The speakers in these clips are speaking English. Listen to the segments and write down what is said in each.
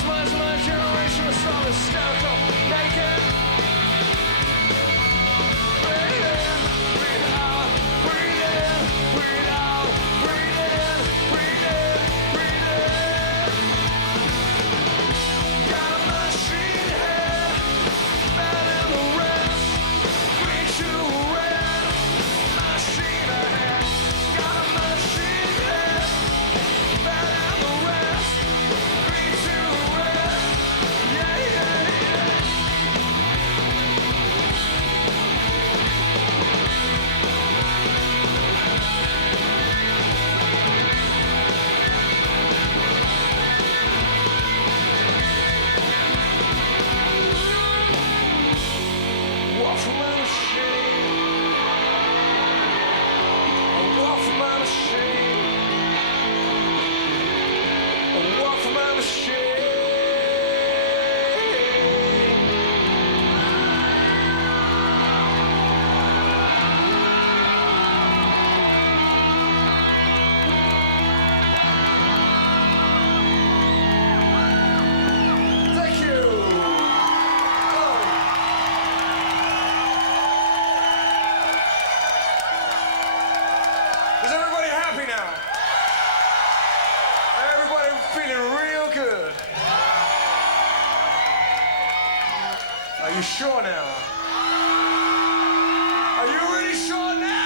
Smiles of my generation are so hysterical, naked. Breathe in, breathe out, breathe in, breathe out, breathe in, breathe in, breathe in. Got a machine head, better than the rest. Green to red, machine head. Got a machine head, better than the rest. Green to red, yeah, yeah, yeah. Walk for my machine. I walk for my machine. I walk for my machine. Thank you. Hello. Is everybody happy now? Everybody feeling real good? Are you sure now? Are you really sure now?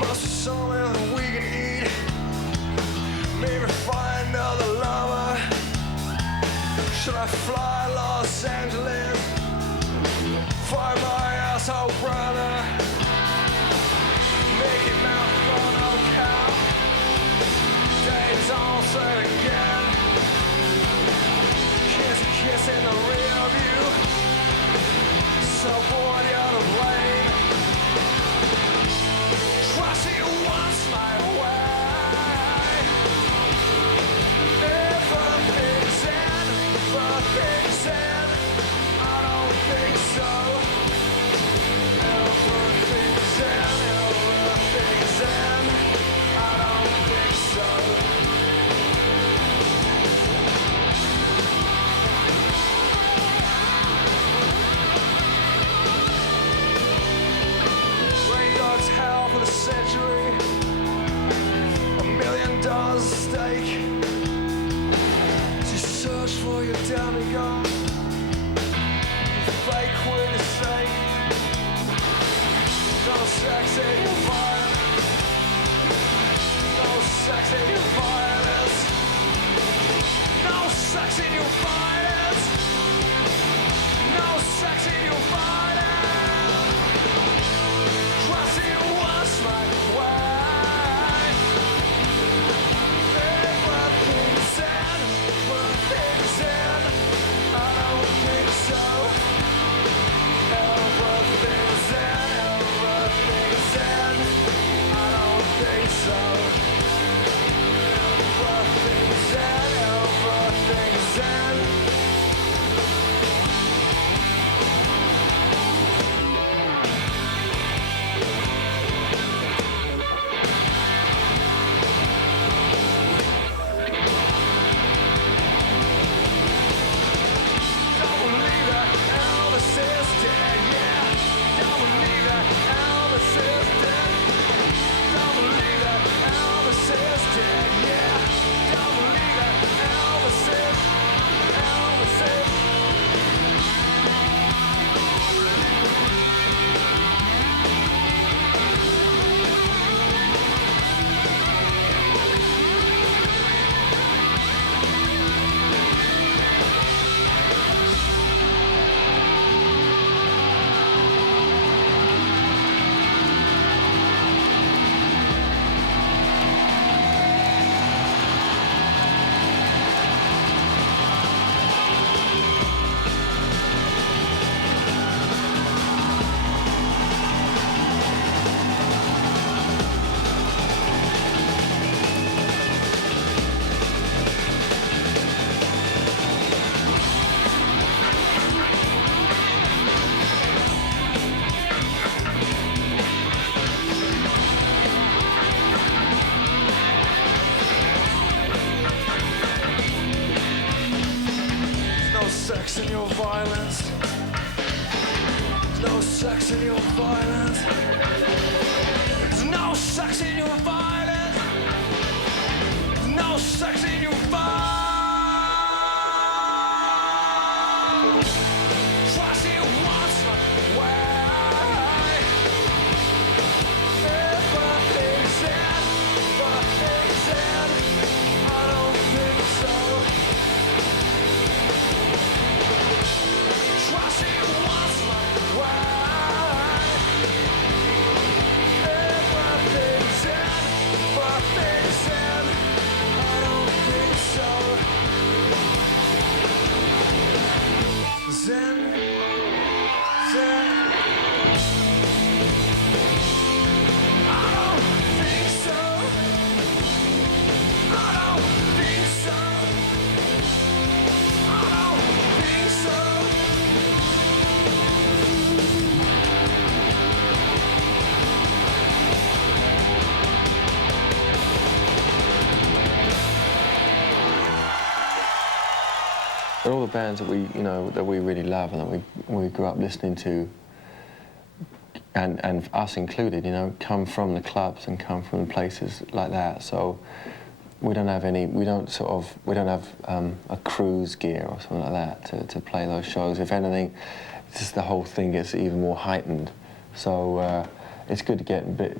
Must be something that we can eat. Maybe find another lover. Should I fly Los Angeles? Find my asshole brother. Make him out in front of a cow. Days on set again. Kiss a kiss in the rear view. So bored you're to blame. Trust you once my way. Everything's in, everything's in. I don't think so. Everything's in, everything's in. I don't think so. Rain Dog's hell for the century. $1 million at stake. You search for your demigod. You fake queen of sake. No sex in your violence. No sex in your violence. No sex in your violence. No sex in your violence. Trust you once my way. Everything's in, everything's in. I don't think so. Everything's in, everything's in. I don't think so. Everything's in, everything's in. violence. There's no sex in your violence. There's no sex in your violence. There's no sex in your violence. Trust it once, why? Everything's in, everything's in. I don't think so. Trust it once, why? Everything's in, everything's in. I don't think so. Zen, zen. I don't think so. I don't think so. I don't think so. And all the bands that we really love and that we grew up listening to, and us included, come from the clubs and come from places like that. So we don't have a cruise gear or something like that to play those shows. If anything, it's just the whole thing gets even more heightened. So it's good to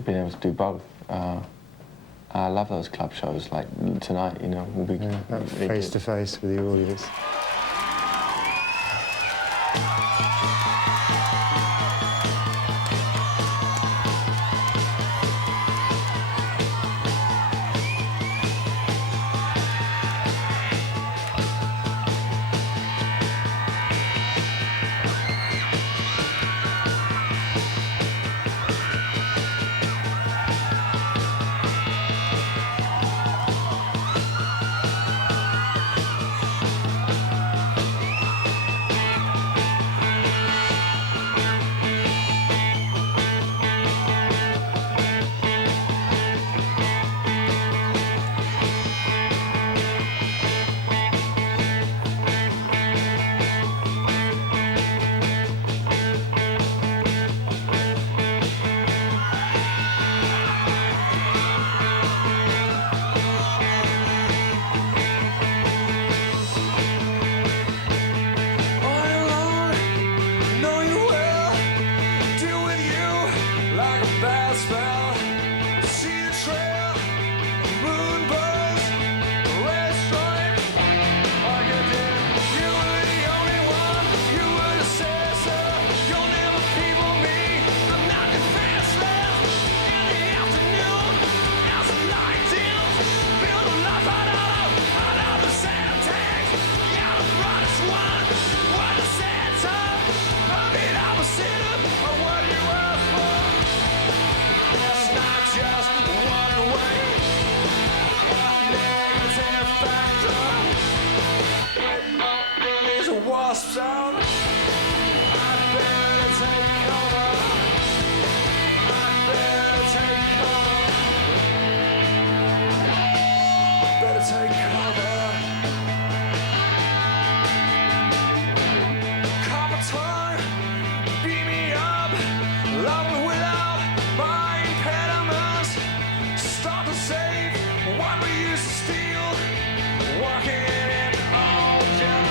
being able to do both. I love those club shows like tonight. Will be face to face with the audience. Wasps out. I better take cover. I better take cover. Better take cover. Cover time, beat me up. Loving without my impediments. Start to save what we used to steal. Working it all down.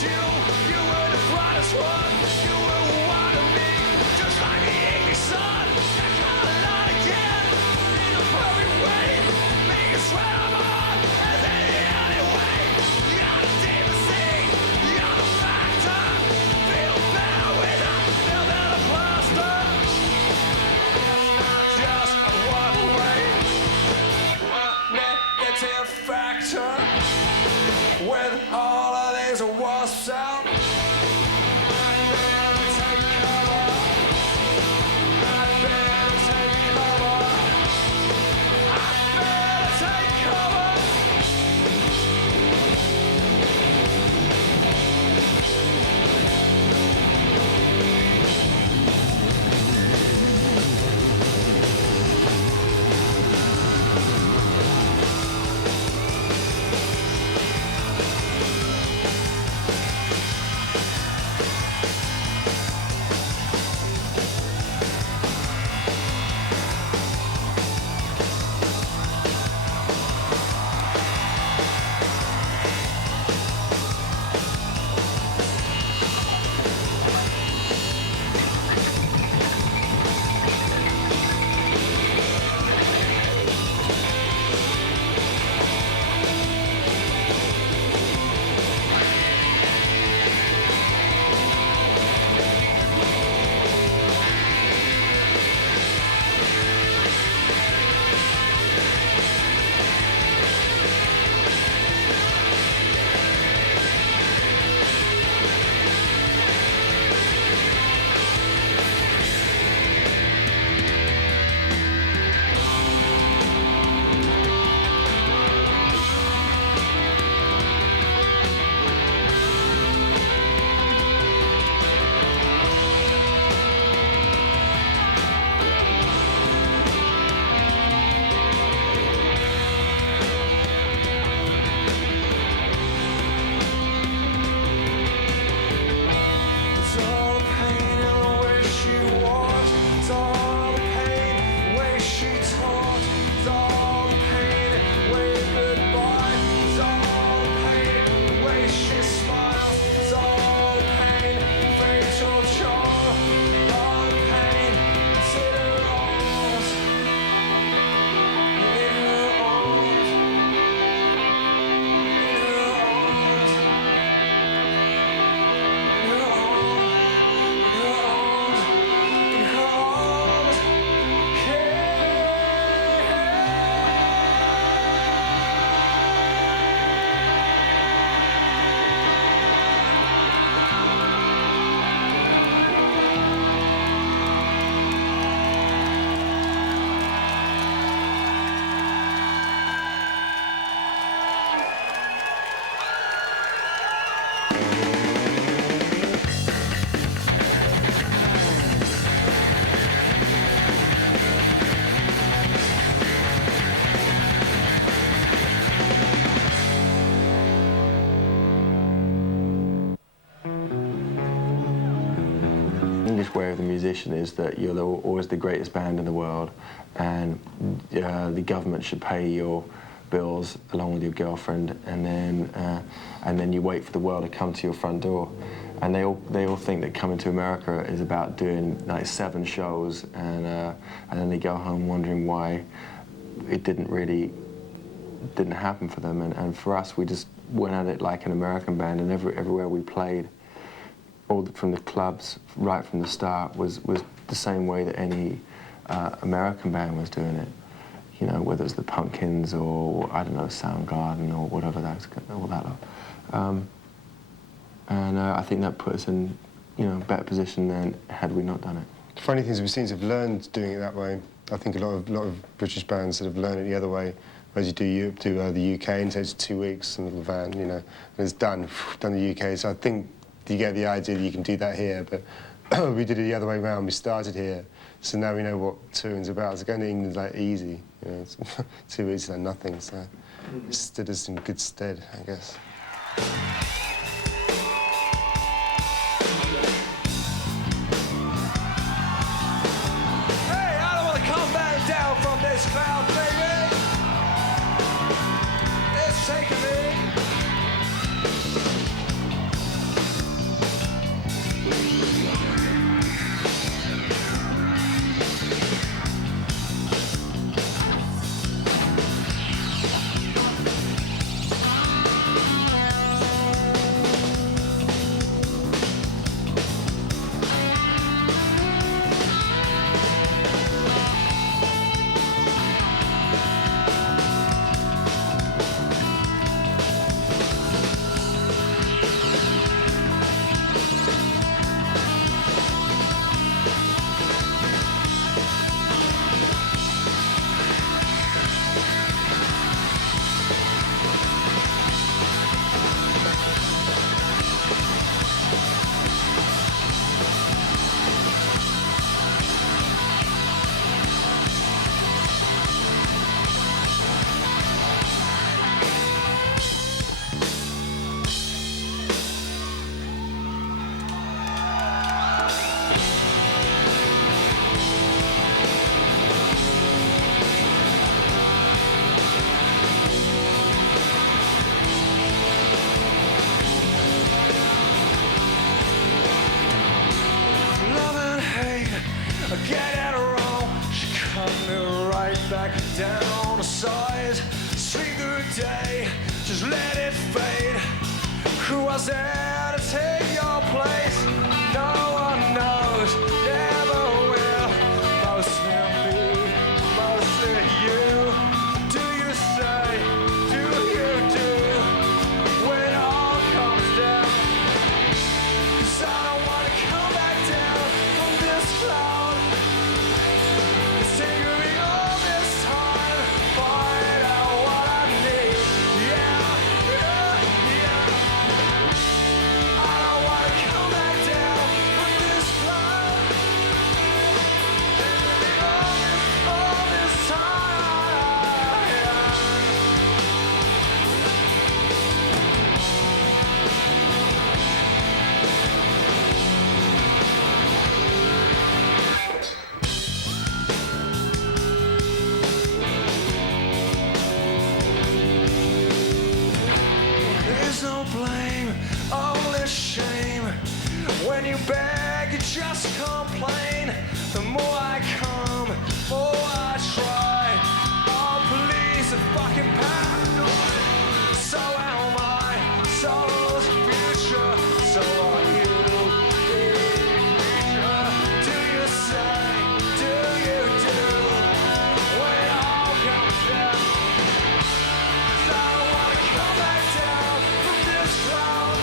You were the brightest one. You were one of me, just like the evening sun. That kind of light again, in a perfect way. Make it sweat. English way of the musician is that you're always the greatest band in the world, and the government should pay your bills along with your girlfriend, and then you wait for the world to come to your front door. And they all think that coming to America is about doing like 7 shows, and then they go home wondering why it didn't happen for them. And for us, we just went at it like an American band, and everywhere we played, from the clubs right from the start was the same way that any American band was doing it. You know, whether it's the Pumpkins or, I don't know, Soundgarden or whatever, all that lot. And I think that put us in, a better position than had we not done it. The funny thing is we seem to have learned doing it that way. I think a lot of British bands sort of learn it the other way, whereas you do Europe, the UK, and it takes 2 weeks in a little van, and it's done the UK. So I think you get the idea that you can do that here, but we did it the other way around. We started here, so now we know what touring's about. So going to England's like easy, it's 2 weeks is like nothing, so it stood us in good stead, I guess. Down from this cloud, baby. It's taking me. Get it wrong, she cut me right back down the sides. Sleep through the day, just let it fade. Who was there to take your place? No one knows, never will. Mostly me, mostly you. Do you say, do you do? When it all comes down, 'cause I don't wanna come back down from this cloud. It's taking me all this time, find out what I need. Yeah, yeah, yeah. I don't wanna come back down from this cloud. Taking me all this time, yeah. There's no blame, only shame. When you beg, you just complain. The more I come, more I try. Oh, police are fucking paranoid. So am I, so's the future, so are you. Do you say, do you do? When it all comes down, 'cause I don't wanna come back down from this cloud.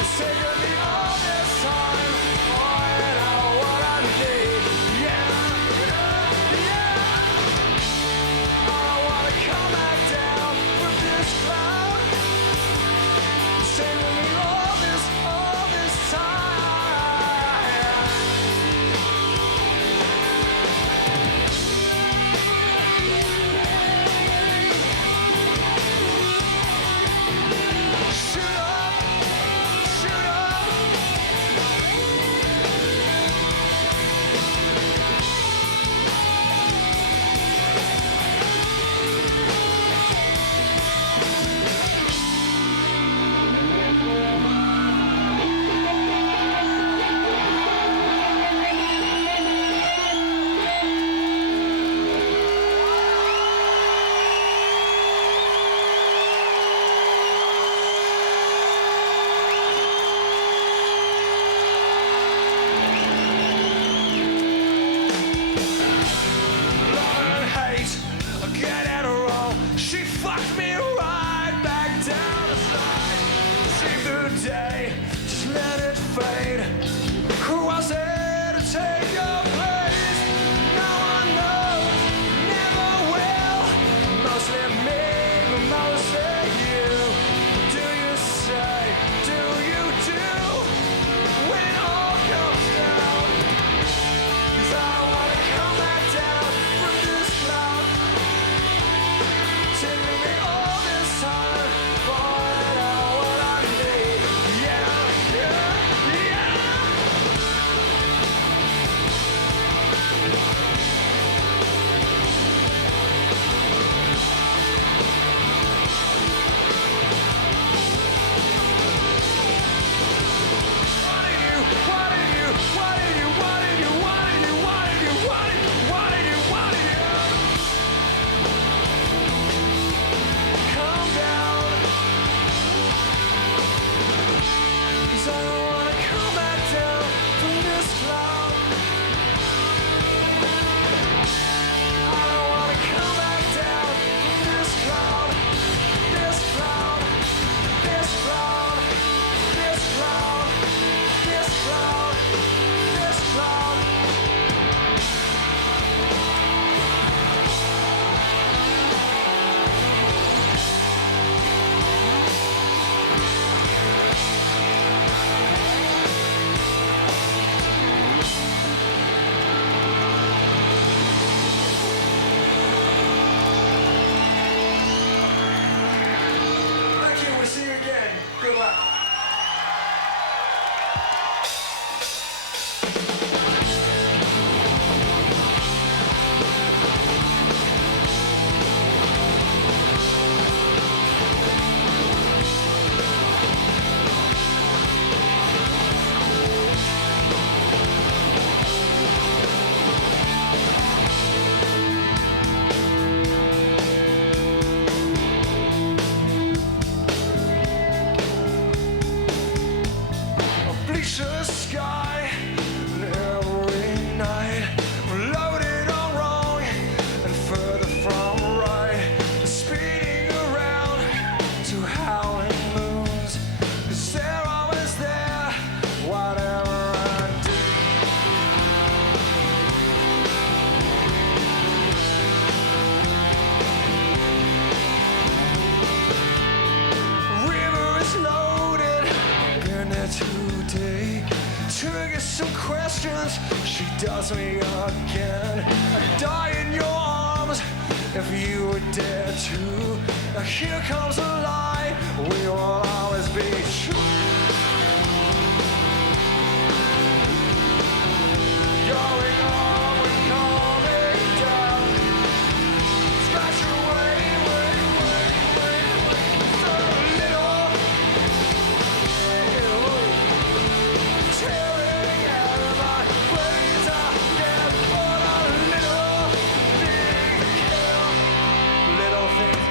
It's taken me all this time, find out to get some questions. She does me again. I die in your arms if you were dead too. Here comes a lie, we will always be true. Going on, we're coming down. Scratch away, so little. Tearing out of my brains, I get all a little thing to kill. Little things.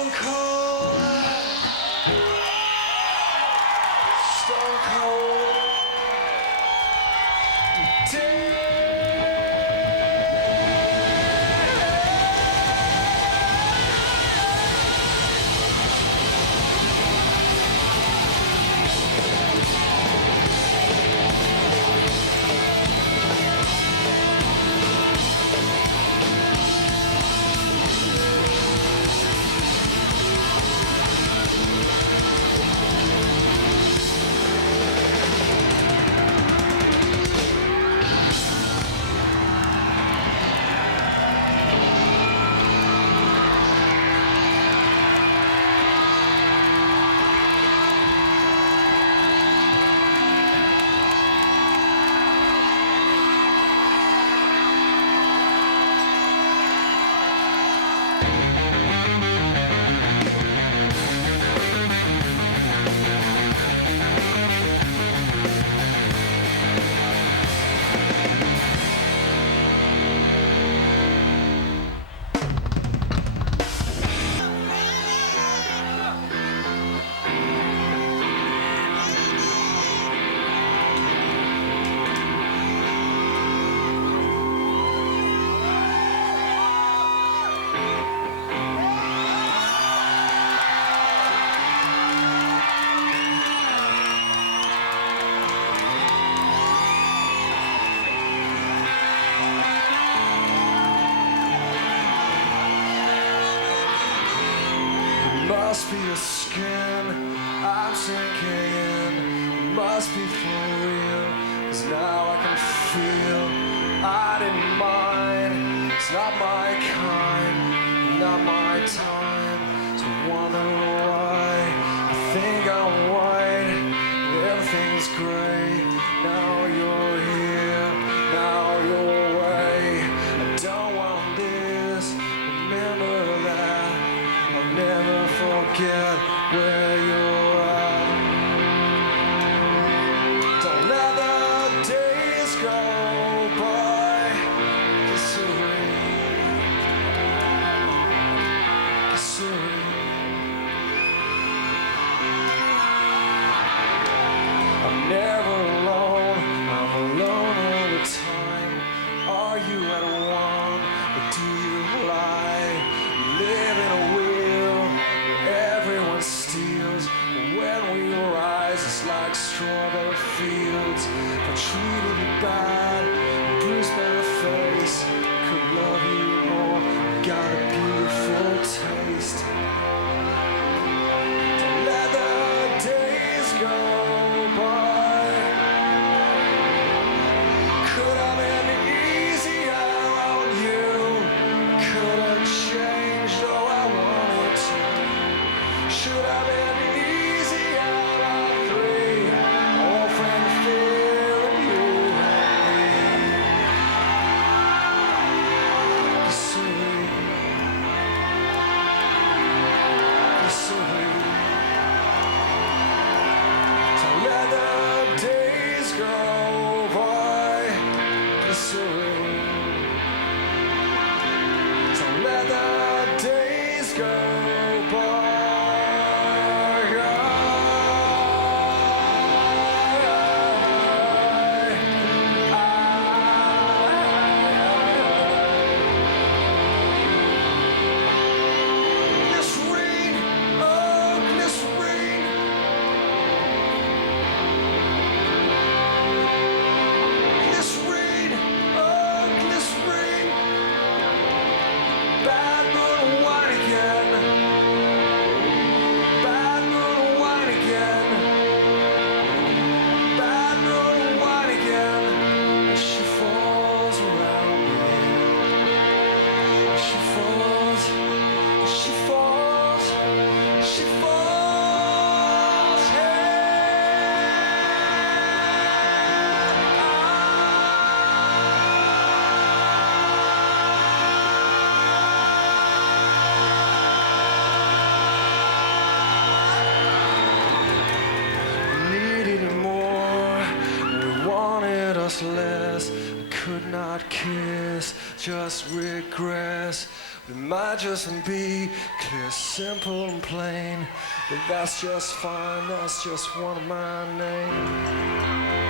Stone cold. Stone cold. Dead. Must be your skin, I'm sinking in. Must be for real, 'cause now I can feel I didn't mind. It's not my kind, not my time to wonder why I think I'm white. Everything's great, now you're here, now you're away. I don't want this, remember that. I'll never forget where you're at. Don't let the days go by. Kiss the rain. Kiss the rain. I'm never alone. I'm alone all the time. Are you at one? Or do you lie? You live in a wheel where everyone steals. When we rise, it's like strawberry fields. If I treated you bad, bruised my face, could love you more. Got a beautiful taste. Don't let the days go by. Could have been easier on you. Could have changed though I wanted to. Should have been easier on three. All from the feeling you had me. Sweet. Sweet. Don't let the days go by. Sweet. Don't let the days go by. Glycerine, oh glycerine. Glycerine, oh glycerine. Bad moon wine again. Bad moon wine again. Bad moon wine again. And she falls around me. She falls. She falls. She falls. Needed you more, we wanted us less. We could not kiss, just regress. We might just be keep it simple and plain. But that's just fine, that's just one of my names.